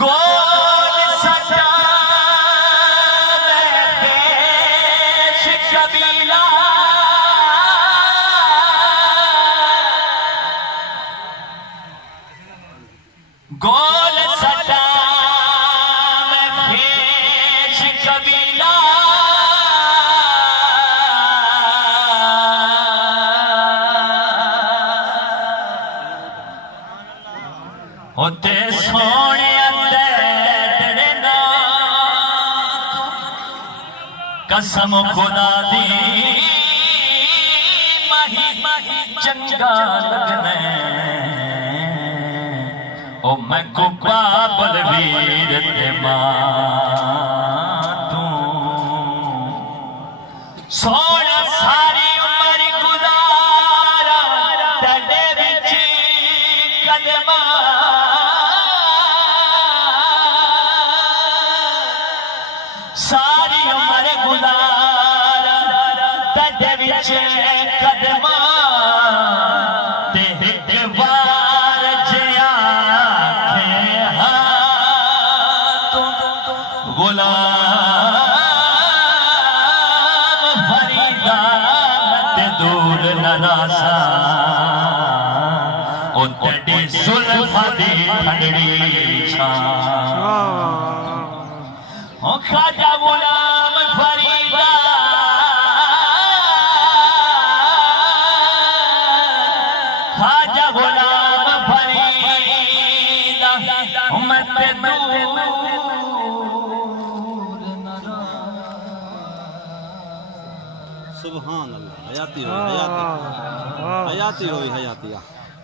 गोल सजा मैं पेश कबीला गोल सजा मैं पेश कबीला होते सोने कसम खुदा दी मही चंगा लगने ओ मैं को बाबल वीर ते तू सोना सारी उम्र गुजारा तेरे विच कदमा सारी उम्र गुजारा तेरे विच कदमा ते एक बार जिया के तू गुलाम फरीदा ते दूर न रासा ओ तेरी जुल्फां दी ठंडी छां ओ खाजा गुलाम फरीदा खाजा गुलाम फरीदा उम्मत दूर सुभान अल्लाह हयाती हो हयाती हो हयाती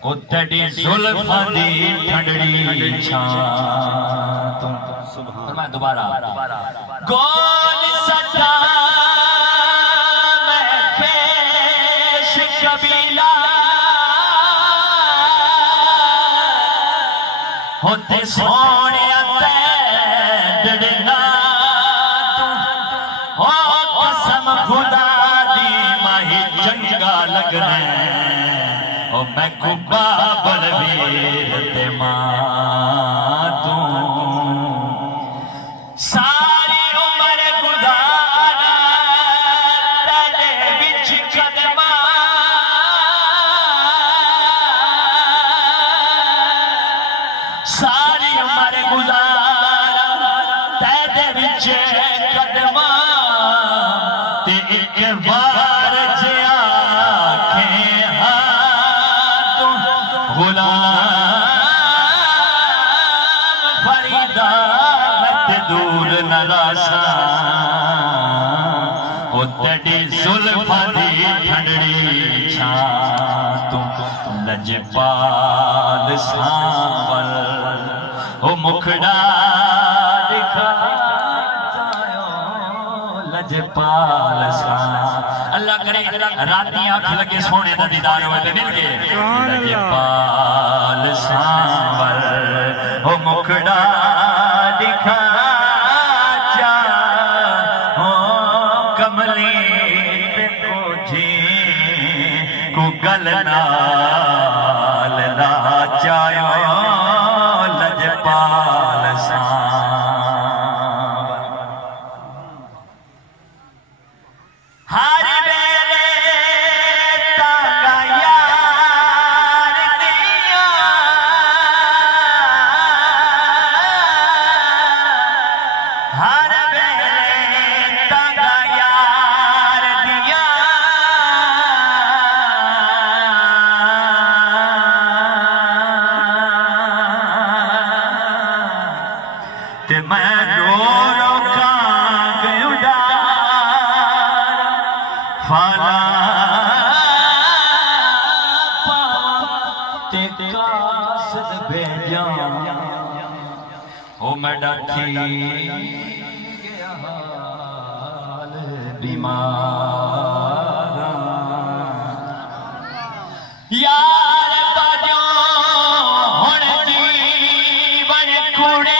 ओ तेरी जुल्फां दी ठंडी छां सुभान मैं दोबारा गोल सजा मैं पेश कबीला होते सोने तेड़ना हो कसम खुदा दी माही चंगा लगना ओ मैं को बाबल वीर ते तू सारी उम्र गुजारा तेरे विच कदमा सारी उम्र गुजारा तेरे विच कदमा ते एक बार जिया के तू गुलाम फरीदा दूर न रासा ओ तेरी जुल्फां दी ठंडी छां तू लजपाल सांवल ओ मुखड़ा दिखा लजपाल सांवल अल्लाह करे राती आंख लगे सोने दा दीदार होए ते मिल गए लजपाल सांवल ओ मुखड़ा दिखा गल नाल नाचायो लजपाल सांवल हर वेले तांगा यार दिया हर वेले तांगा यार दिया मैं रो रो कांग उडार फाला ते कासद भेजा ओ मैं डाठी गया हाल बीमार यार बाजो हुण जीवन कुड़े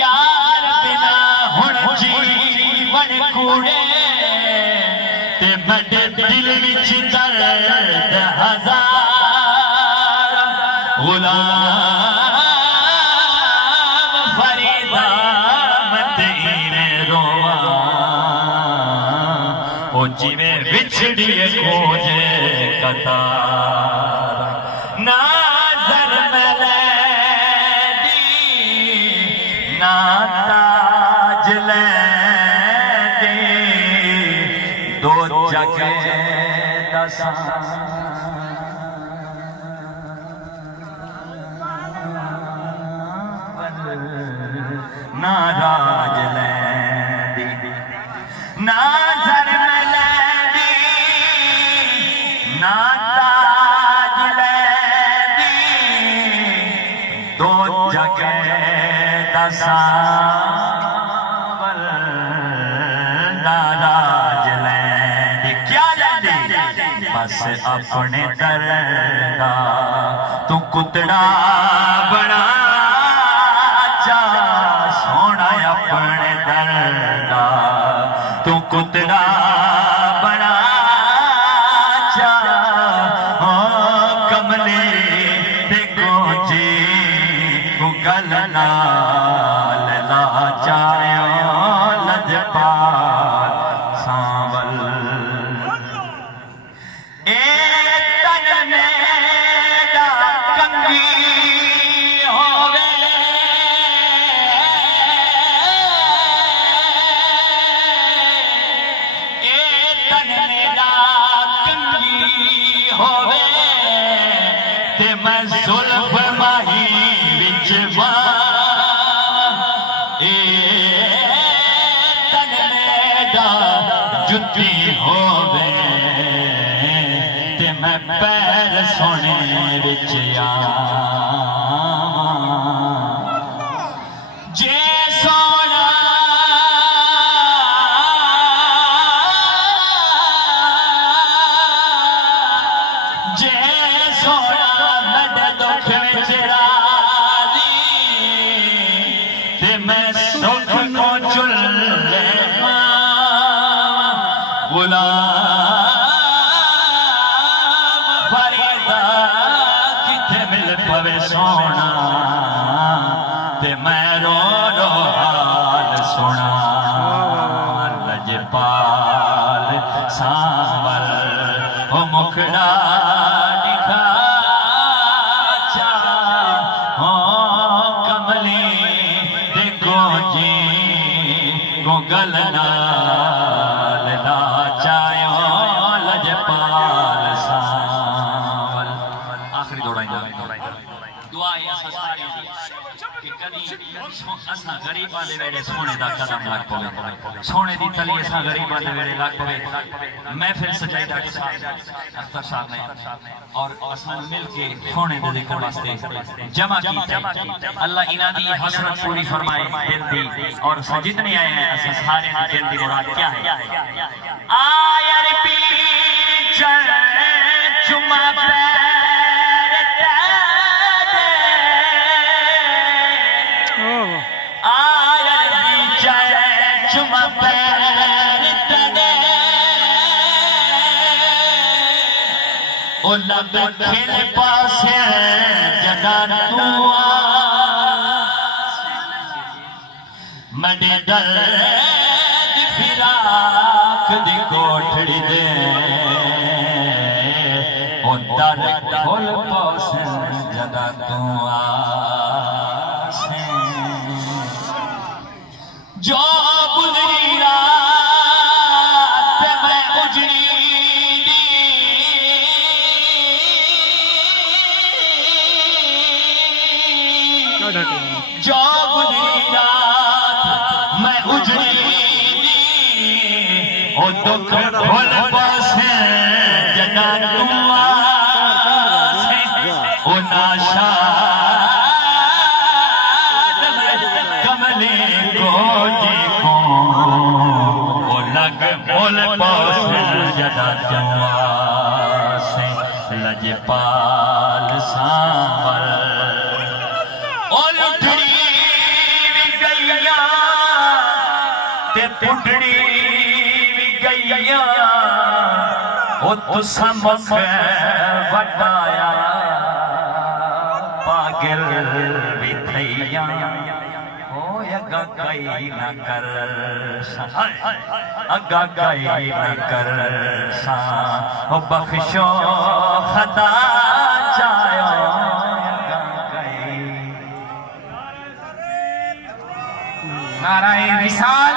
यार बिना हुण जीवन कूड़े ते बड़े दिल विच दर्द हजार गुलाम फरीदा मदीने रोवा ओ जिवे विछड़ी खोजे कतार नाज़र मलैदी ना ताज लैदी दो जगह दसा नाराज लैदी नाज़र मलैदी ना ताज लैदी दो जगह दसा नाराज लैदी क्या लैदी बस अपने दर्दा तू कुतड़ा बना सोना अपने दर्दा तू कुतड़ा बना चा कमले देखो जी गल नाल ला चायो लजपाल सांवल ए तन मेरा कंगी होवे होवे ते मैं जुल्फ माही विच ए तन मेरा जुत्ती होवे ते मैं पैर सोने विच जे सोना फरीदा किथे मिल पवे सोना ते मैं रो रो हाल सुना लजपाल सांवल हो मुखड़ा दिखा चा हो कमली देखो जी को गलना गरीबा दे वेड़े सोने दा कदम लग पवे सोने दी तली असा गरीबा दे वेड़े लग पवे महफिल सजाई डॉक्टर साहब अख्तर साहब ने और असा मिल के सोने दे जिक्र वास्ते जमा कीते अल्लाह इना दी हसरत पूरी फरमाए दिल दी और जितने आए हैं असा सारे दिल दी मुराद क्या है आयर पीर चुमा लब खिल पासे जदा तू मडे दल फिराक दी कोठड़ी दे ओ दर खोल पासे जदा तू जो गुजरी रात मैं उजड़ी जो गुजरी रात मैं उजड़ी ओ दुख खोल पासे जदा तू ओ नाशा कमले को देखो ओ लग बोल पासे जदा तू लजपाल सांवल पुटड़ी भी गईया ओ तुसा मुख वटाया पागल भी थैया हो अगा कई न कर अगा कई न कर सा ओ बख्शो खता जायो नाराए रिसाल